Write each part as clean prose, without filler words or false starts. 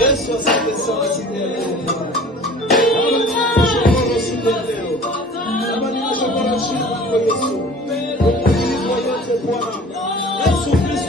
Yesu asante sana siku ya leo. Baba ninashukuru siku ya leo. Baba ninashukuru jina lako Yesu. Mungu wa yote Bwana. Yesu Kristo.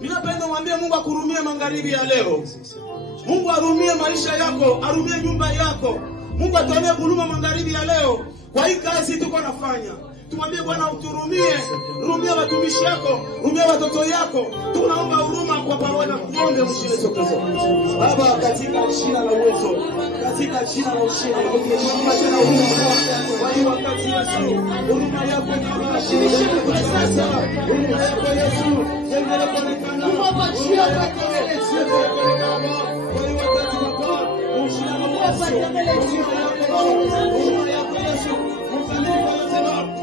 Ninapenda mwambie Mungu akurumie magharibi ya leo. Mungu arumie maisha yako, arumie nyumba yako. Mungu atuonee huruma magharibi ya leo. Kwa hii kazi tuko nafanya. Tumwambie Bwana uturumie, rumia watumishi yako, rumia watoto yako. Tunaomba huruma kwa pamoja kuombe mshinde sokozo. Baba katika jina la uwezo, katika jina la ushindi, tunaomba tena huruma kwa hii wakati Yesu. Huruma yako Baba, shiriki kwa sasa. Huruma yako Yesu, endelea kuonekana. Huruma yako Yesu, kwa hii wakati Baba, ushindi na uwezo. Huruma yako Yesu, mfanyike tena.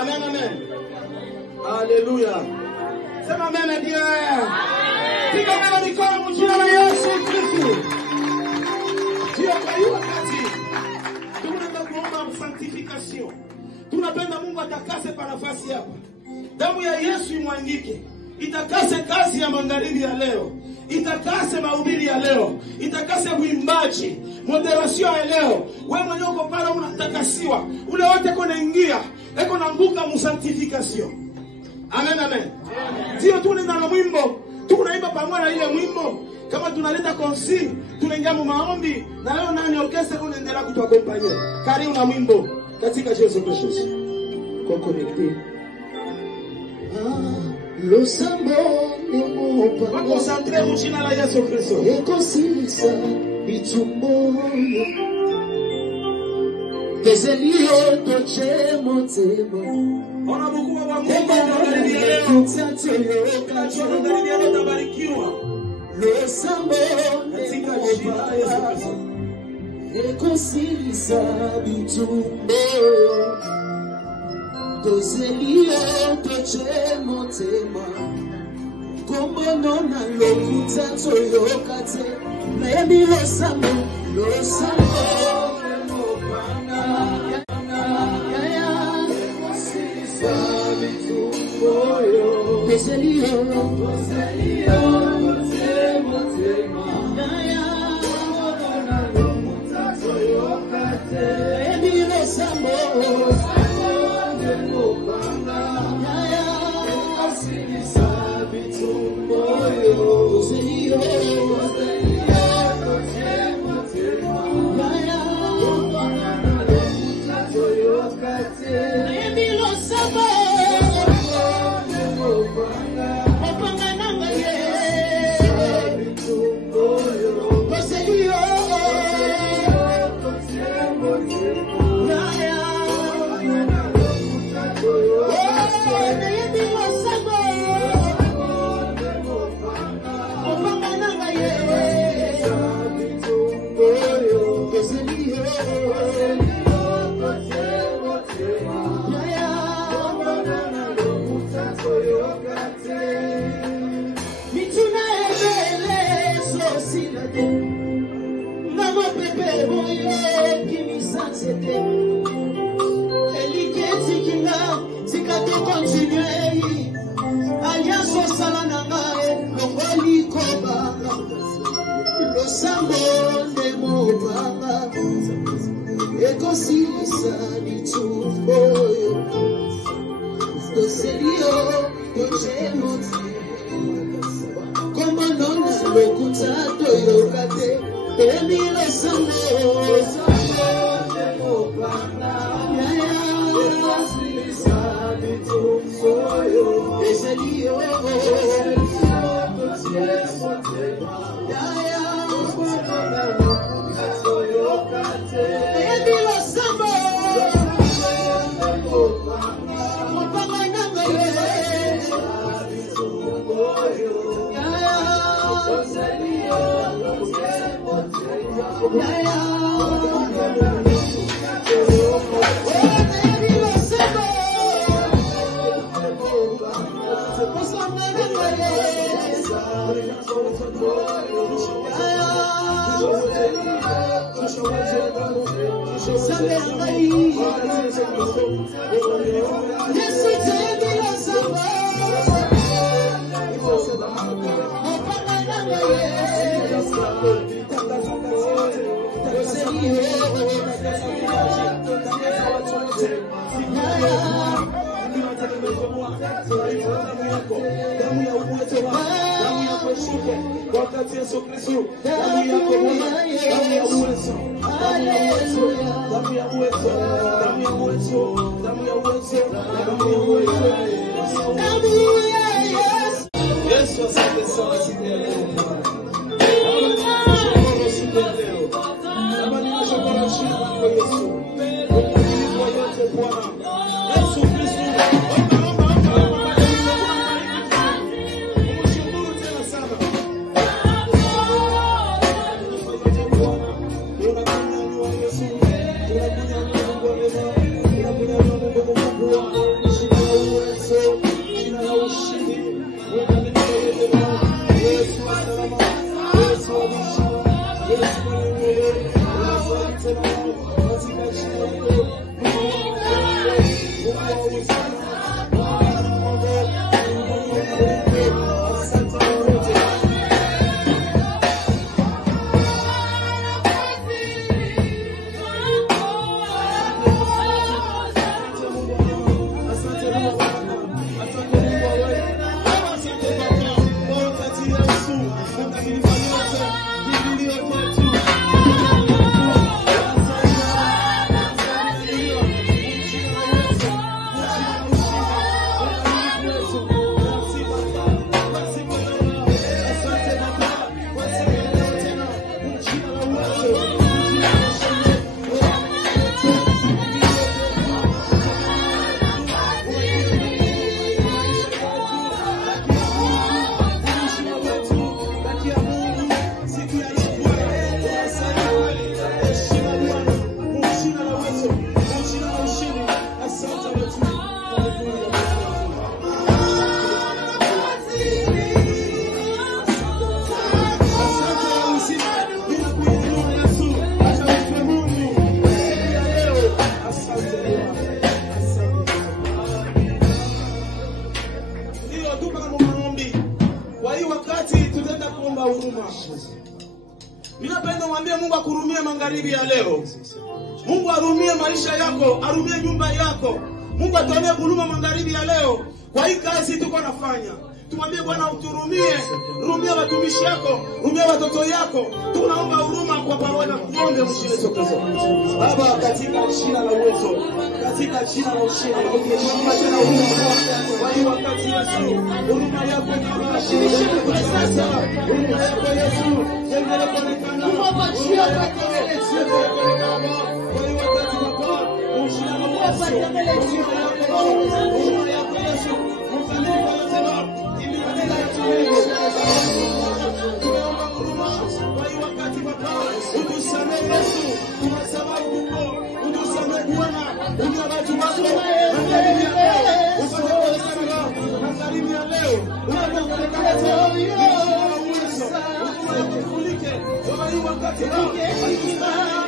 Amen, amen. Haleluya. Sema amen bien. Piga mara mikono mjina la Yesu Kristo. Sio kwa hiyo wakati tunaenda kuomba sanctification. Tunapenda Mungu atakase pa nafasi hapa. Damu ya Yesu imwangike. Itakase kazi ya magharibi ya leo. Itakase mahubiri ya leo. Itakase uimbaji, moderation ya leo. Wewe mwenyewe uko pale unatakasiwa. Ule wote kunaingia, eko naanguka mu sanctification. Amen, amen. Sio tu nina na mwimbo, tunaimba pamoja na ile mwimbo. Kama tunaleta consigne, tunaingia mu maombi na leo nani orchestra unaendelea kutuakompanyia. Karibu na mwimbo katika Yesu Kristo. Kwa connecter. Lo sambo ni mopa. Kwa concentre mu jina la Yesu Kristo. Ekosilisa bitumboyo. Kezelio toche motema. Ona mkubwa wa Mungu magharibi ya leo. Tunajua magharibi ya leo tabarikiwa. Lo sambo Katika jina la Yesu Kristo. Ekosilisa bitumboyo. Kezelio toche motema. Kombono na lokuta toyokate. Maybe lo sambo huruma. Ninapenda mwambie Mungu akurumie magharibi ya leo. Mungu arumie maisha yako, arumie nyumba yako. Mungu atuonee huruma magharibi ya leo. Kwa hii kazi tuko nafanya. Tumwambie Bwana uturumie, rumia watumishi yako, rumia watoto yako. Tunaomba huruma kwa pamoja, tuombe mshinde sokozo. Baba, katika jina la uwezo, katika jina la ushindi, tunaomba tena huruma kwa hii wakati Yesu. Huruma yako Baba, sasa huruma yako Yesu, endelea kuonekana. Huruma yako Yesu, kwa hii wakati Baba, mshinde wa Yesu. Huruma yako Yesu, mfanyike tena. Tunaomba huruma kwa hii wakati Baba, utusamehe Yesu, kwa sababu uko, utusamehe Bwana, uko watu wako, magharibi ya leo, upate kuonekana magharibi ya leo, upate kuonekana ufunike kwa hii wakati Baba,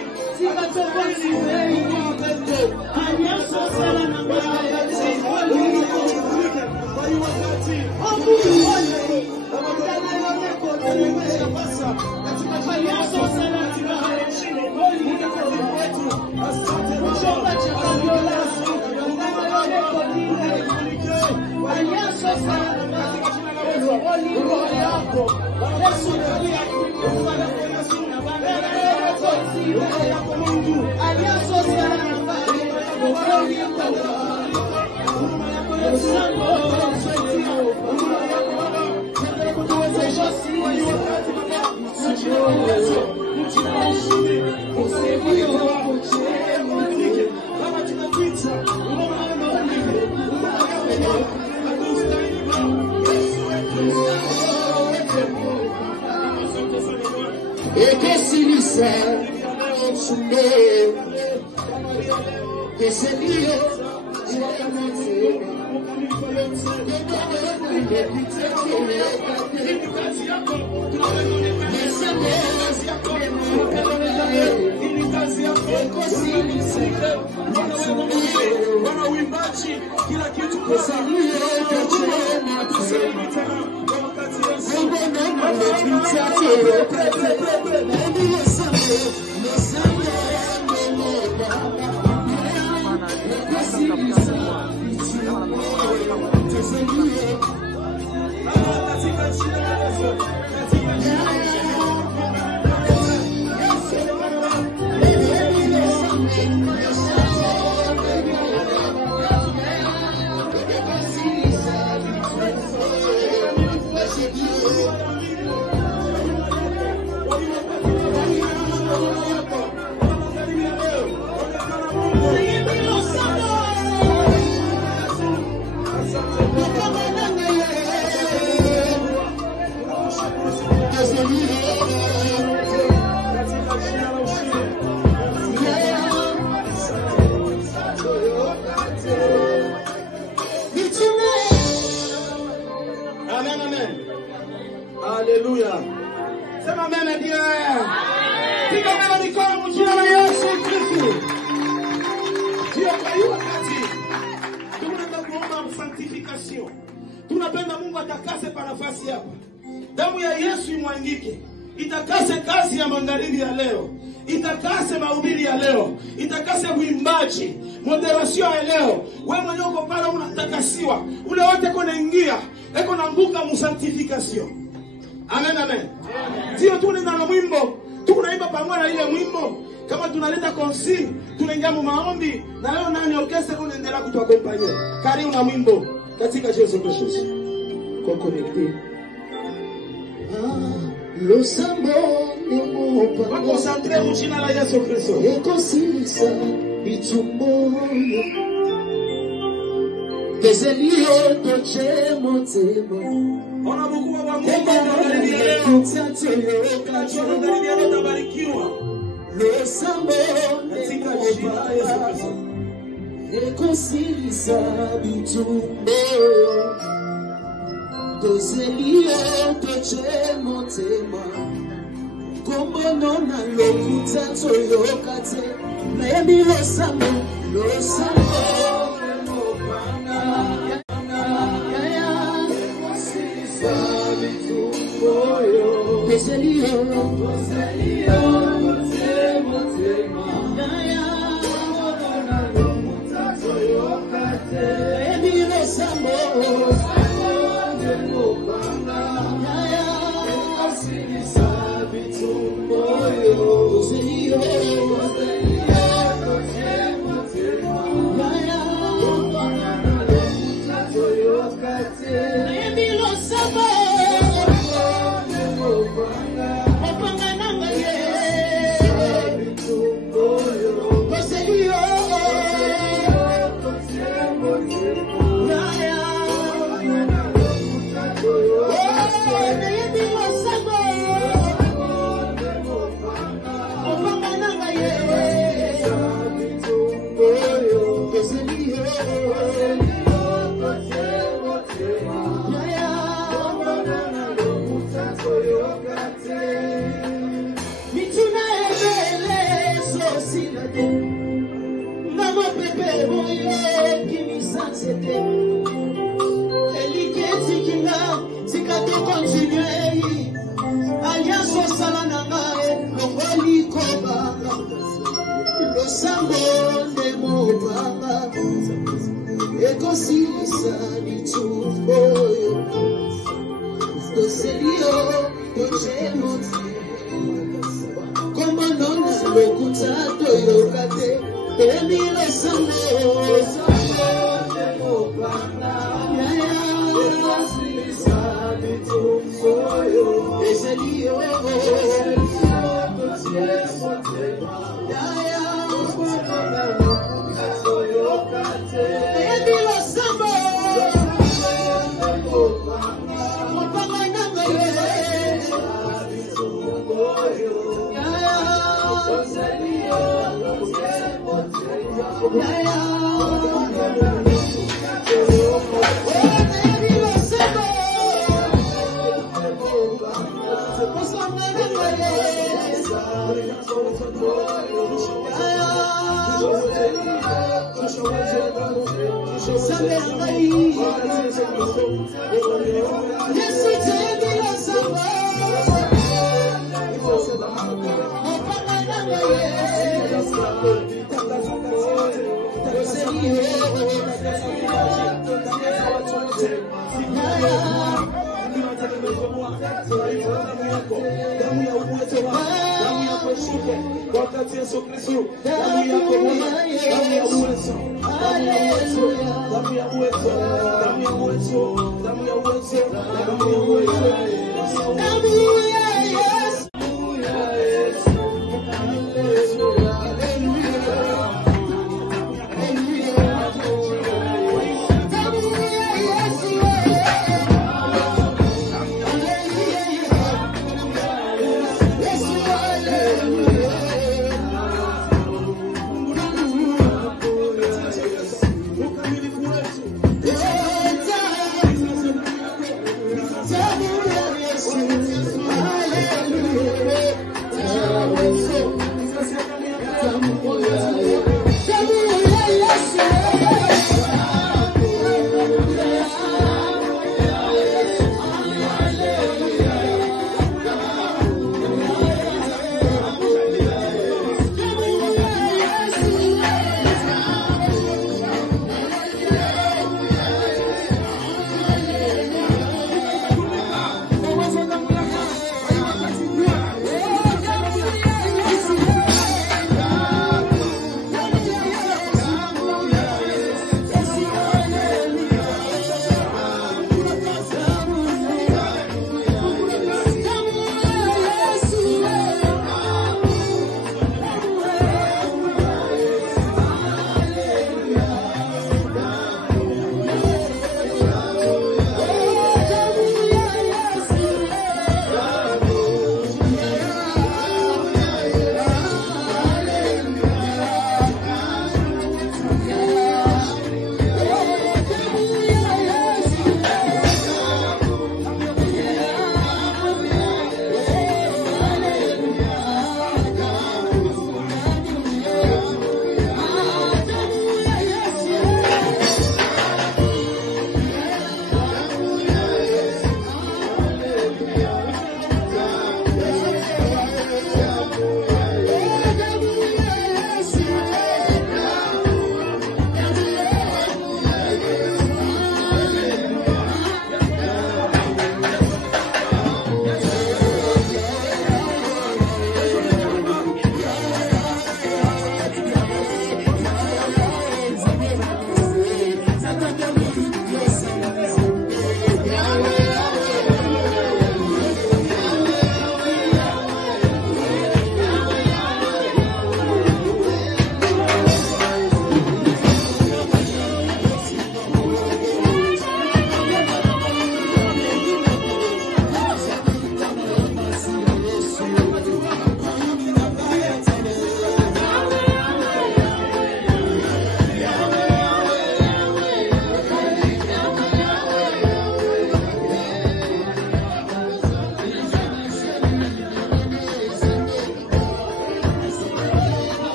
Hallelujah. Sema amen ndio. Piga mara mikono mjina la Yesu Kristo. Ndio kwa hiyo wakati tunataka kuomba sanctification. Tunapenda Mungu atakase pa nafasi hapa. Damu ya Yesu imwangike. Itakase kazi ya magharibi ya leo. Itakase mahubiri ya leo. Itakase uimbaji, moderation ya leo. Wewe mwenyewe uko pale unatakasiwa. Ule wote konaingia, eko naanguka mu sanctification. Amen, amen. Sio tu nenda na mwimbo, tunaimba pamoja na ile mwimbo. Kama tunaleta konsi, tunaingia mu maombi na leo nani orchestra kunaendelea kutuakompanye. Karibu na mwimbo katika Yesu Kristo. Kwa connecter. Lo sambo ni mopa. Kwa concentre mu jina la Yesu Kristo. Eko silisa bitumbo. Bezelio toche motema. Ona mkuu wa Mungu magharibi ya leo. Tunajua magharibi ya leo tabarikiwa. Lo sambo Katika jina la Yesu Kristo. eko silisa bitumbo. Bezelio toche motema. Kombono na lokuta toyokate. Maybe lo sambo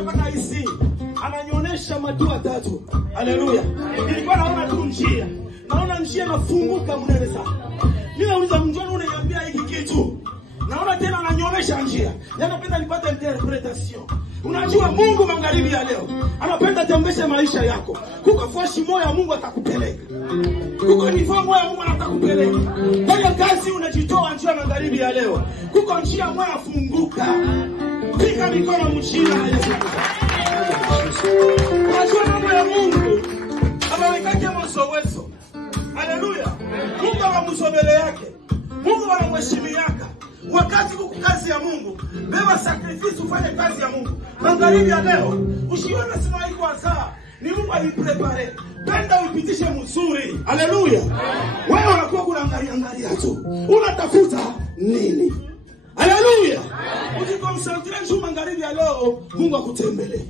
mpaka hisi. Ananionyesha matua tatu. Haleluya. Nilikuwa naona tu njia. Naona njia nafunguka mnene sana. Mimi nauliza mjoni unaniambia hiki kitu. Naona tena ananionyesha njia. Napenda nipate interpretation. Unajua Mungu magharibi ya leo anapenda tembeshe maisha yako. Kuko foshi moya Mungu atakupeleka. Kuko nifaa moya Mungu atakupeleka. Kwa kazi unajitoa njia magharibi ya leo. Kuko njia moya funguka. Pika mikono mchina na Yesu. Unajua mambo ya Mungu amewekaje msowezo. Haleluya. Mungu anakusobele yake. Mungu anamheshimu yake. Wakati kuko kazi ya Mungu, beba sacrifice ufanye kazi ya Mungu. Magharibi ya leo, usione sema iko azaa. Ni Mungu aliprepare. Penda upitishe mzuri. Haleluya. Wewe unakuwa kuangalia tu. Unatafuta nini? Haleluya. Ukikonsentrate juu magharibi ya leo, Mungu akutembelee.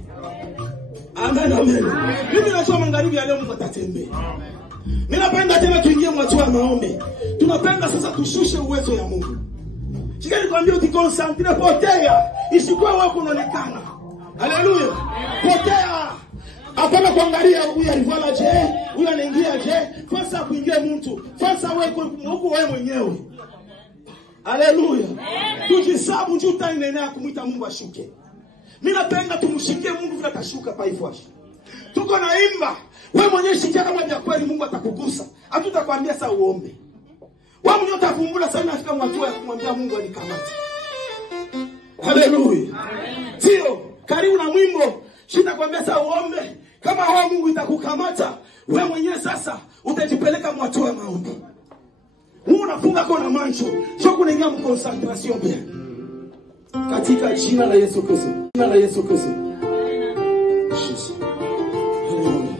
Amen, amen. Mimi najua magharibi ya leo Mungu atatembea. Mimi napenda tena tuingie mwatua maombi. Tunapenda sasa tushushe uwezo ya Mungu. Chikeni kwambia ukikonsentrate potea, isikuwa wako unaonekana. Haleluya. Potea. Hapana kuangalia huyu alivala je, huyu anaingia je, fasa kuingia mtu. Fasa wewe mwenyewe. Haleluya. Tujisabu juu tainenea kumuita Mungu ashuke. Mimi napenda tumshikie Mungu vile atashuka paifuashi. Tuko naimba, wewe mwenyewe shikia kama vya kweli Mungu atakugusa. Hatutakwambia sasa uombe. Wewe mwenyewe utafumbula sasa nafika mwatua ya kumwambia Mungu anikamate. Haleluya. Sio, karibu na mwimbo, sitakwambia sasa uombe. Kama wewe Mungu itakukamata, wewe mwenyewe sasa utajipeleka mwatua ya maombi. Mungu unafunga kwa na mancho, sio kuingia mconcentration pia. Katika jina la Yesu Kristo. Jina la Yesu Kristo. Jesus. Haleluya.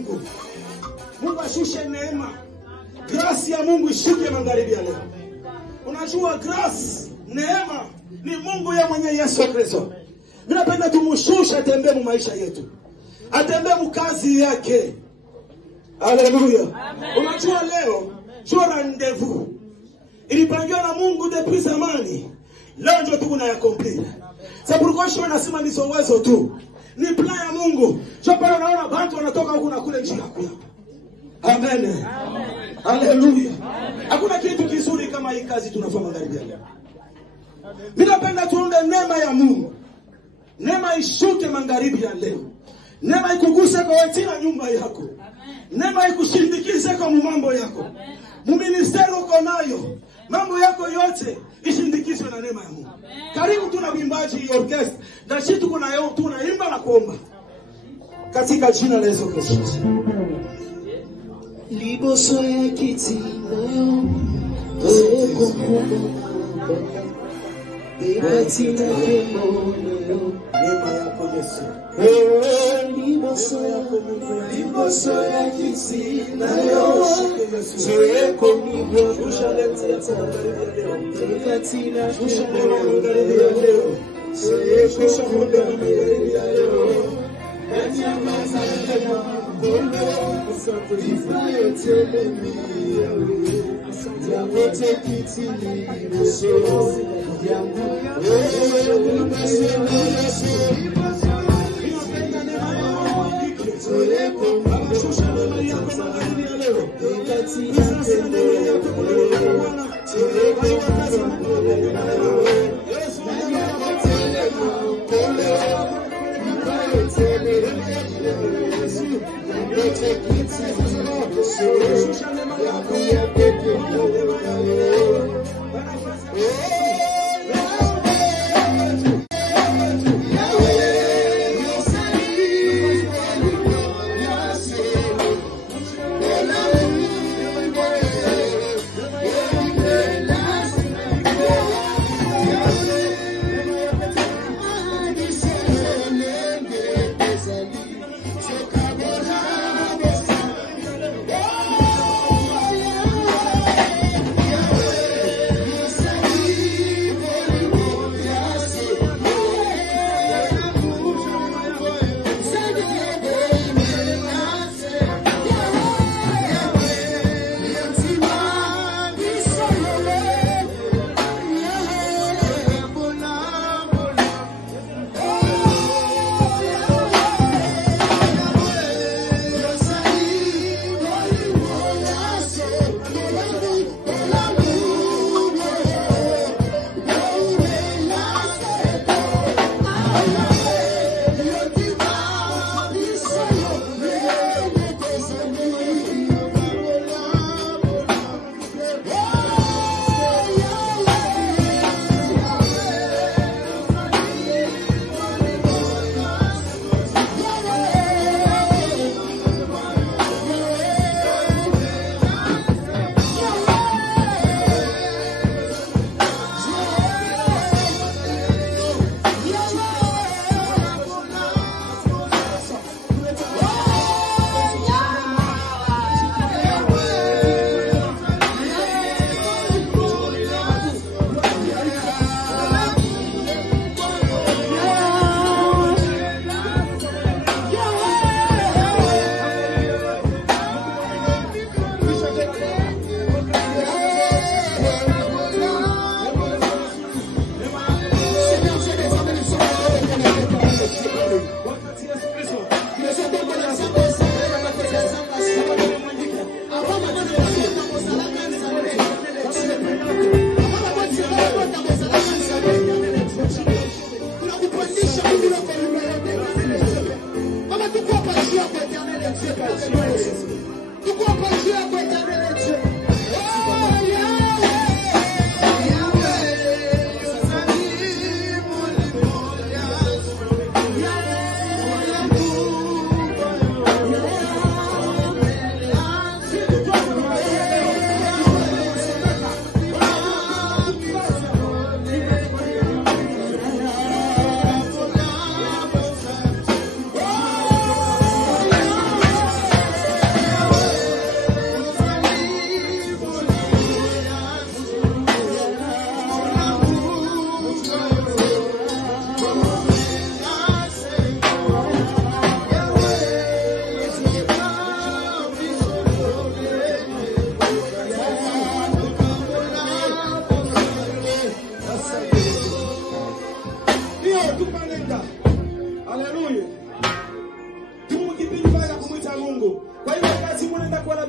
Mungu. Mungu ashushe neema. Grace ya Mungu ishuke magharibi ya leo. Unajua grace, neema ni Mungu ya mwenye Yesu Kristo. Ninapenda tumushushe atembee mu maisha yetu. Atembee mu kazi yake. Haleluya. Unajua leo sio rendezvous. Ilipangiwa na Mungu depuis zamani. Leo ndio tuko na yakomplete. Sababu kwa hiyo nasema ni uwezo tu. Ni plan ya Mungu. Sio pale unaona watu wanatoka huku na kule njia yako. Amen. Haleluya. Hakuna kitu kizuri kama hii kazi tunafanya magharibi ya leo. Mimi napenda tuombe neema ya Mungu. Neema ishuke magharibi ya leo. Neema ikuguse kwa wetina nyumba yako. Neema ikushindikize kwa mambo yako. Muministeri uko nayo. Mambo yako yote ishindikizwe na neema ya Mungu. Karibu tuna uimbaji orchestra. Na sisi tuko na yao tunaimba na kuomba. Katika jina la Yesu Kristo. Liboso ya kiti nayo eko kumo Bebatina kemo Neema yako Yesu. Liboso ya kiti nayo eko kumo Bebatina kemo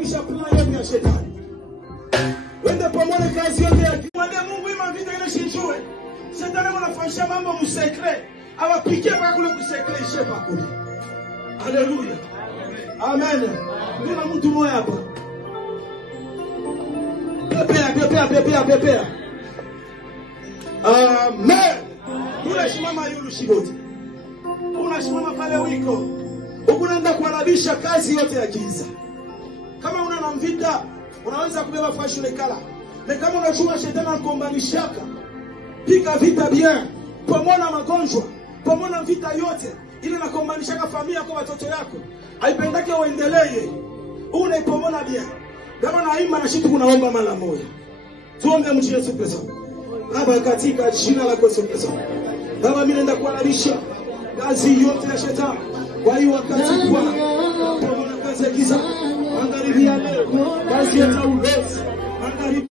kuharibisha plan yote ya shetani. Wende pomone kazi yote ya mwambie Mungu ima vita ile shinjue. Shetani anafanyisha mambo msekre. Awapike kwa kule kusekre shepa kule. Haleluya. Amen. Kuna mtu mmoja hapa. Pepea. Amen. Unasimama yulu shiboti. Unasimama pale wiko. Unaenda kuharibisha kazi yote ya giza. Kama una na vita, unaweza kubeba fashion kala. Na kama unachua shetani anakuombanishaka, piga vita bien. Pomona magonjwa, pomona vita yote. Ili nakuombanishaka familia kwa watoto yako. Haipendake uendelee. Unaipomona bien. Kama naima na shitu kunaomba mara moja. Tuombe mjie Yesu Kristo. Baba katika jina la Yesu Kristo. Baba mimi naenda kuhalalisha kazi yote ya shetani. Kwa hiyo wakati Bwana pamoja na kazi ya giza magharibi ya leo, kazi ya ulozi magharibi